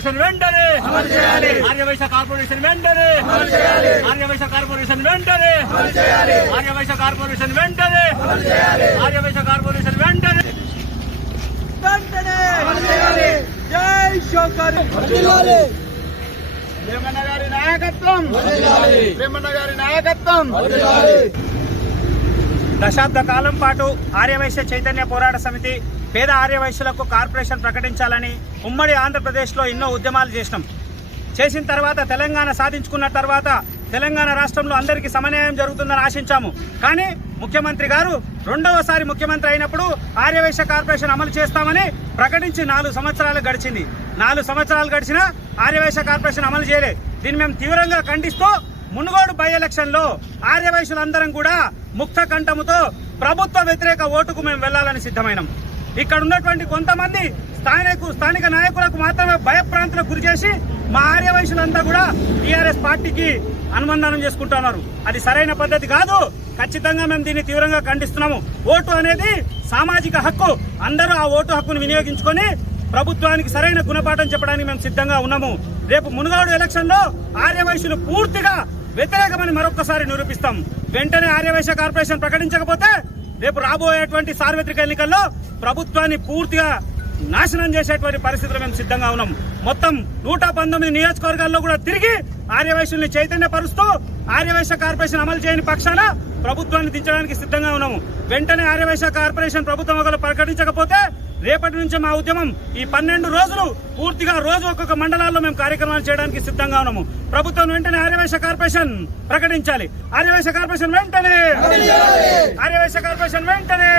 Corporation వెంటనే Aryavysya corporation వెంటనే Aryavysya corporation వెంటనే ఆర్యవైశ్య కార్పొరేషన్ వెంటనే ఆర్యవైశ్య కార్పొరేషన్ వెంటనే వెంటనే జై శోకర్ వేమన్న గారి నాయకత్వం వేమన్న గారి నాయకత్వం దశాబ్ద కాలం పాటు ఆర్యవైశ్య చైతన్య పోరాట సమితి పేద ఆర్యవైశ్యులకు కార్పొరేషన్ ప్రకటించాలని ఉమ్మడి ఆంధ్రప్రదేశ్లో ఎన్నో ఉద్యమాలు చేసినాం. చేసిన తర్వాత తెలంగాణ సాధించుకున్న తర్వాత తెలంగాణ రాష్ట్రంలో అందరికీ సమన్యాయం జరుగుతుందని ఆశించాము. కానీ ముఖ్యమంత్రి గారు రెండవసారి ముఖ్యమంత్రి అయినప్పుడు ఆర్యవైశ్య కార్పొరేషన్ అమలు చేస్తామని ప్రకటించి నాలుగు సంవత్సరాలు గడిచింది. నాలుగు సంవత్సరాలు గడిచినా ఆర్యవైశ్య కార్పొరేషన్ అమలు చేయలేదు దీన్ని మేము తీవ్రంగా ఖండిస్తూ మునుగోడు బై ఎలక్షన్లో ఆర్యవైశ్యులందరం కూడా ముక్త కంఠముతో ప్రభుత్వ వ్యతిరేక ఓటుకు మేము వెళ్ళాలని సిద్ధమైనాం. ఇక్కడ ఉన్నటువంటి కొంతమంది స్థానికు స్థానిక నాయకులకు మాత్రమే భయప్రాంతులకు గురి చేసి మా ఆర్యవైశ్యులంతా కూడా టీఆర్ఎస్ పార్టీకి అనుబంధనం చేసుకుంటున్నారు. అది సరైన పద్ధతి కాదు. ఖచ్చితంగా మేము దీన్ని తీవ్రంగా ఖండిస్తున్నాము. ఓటు అనేది సామాజిక హక్కు. అందరూ ఆ ఓటు హక్కును వినియోగించుకొని ప్రభుత్వానికి సరైన గుణపాఠం చెప్పడానికి మేము సిద్ధంగా ఉన్నాము. రేపు మునుగాడు ఎలక్షన్లో ఆర్యవైశ్యులు పూర్తిగా వ్యతిరేకమని మరొకసారి నిరూపిస్తాం. వెంటనే ఆర్యవైశ్య కార్పొరేషన్ ప్రకటించకపోతే రేపు రాబోయేటువంటి సార్వత్రిక ఎన్నికల్లో ప్రభుత్వాన్ని పూర్తిగా నాశనం చేసేటువంటి పరిస్థితులు మేము సిద్ధంగా ఉన్నాం. మొత్తం నూట పంతొమ్మిది నియోజకవర్గాల్లో కూడా తిరిగి ఆర్యవైశ్యుల్ని చైతన్యపరుస్తూ ఆర్యవైశ్య కార్పొరేషన్ అమలు చేయని పక్షాన ప్రభుత్వాన్ని దించడానికి సిద్ధంగా ఉన్నాము. వెంటనే ఆర్యవైశ్య కార్పొరేషన్ ప్రభుత్వం ఒకరు ప్రకటించకపోతే రేపటి నుంచి మా ఉద్యమం ఈ పన్నెండు రోజులు పూర్తిగా రోజు ఒక్కొక్క మండలాల్లో మేము కార్యక్రమాలు చేయడానికి సిద్ధంగా ఉన్నాము. ప్రభుత్వం వెంటనే ఆర్యవేశ కార్పొరేషన్ ప్రకటించాలి. ఆర్యవేశ కార్పొరేషన్ వెంటనే! ఆర్యవేశ కార్పొరేషన్ వెంటనే!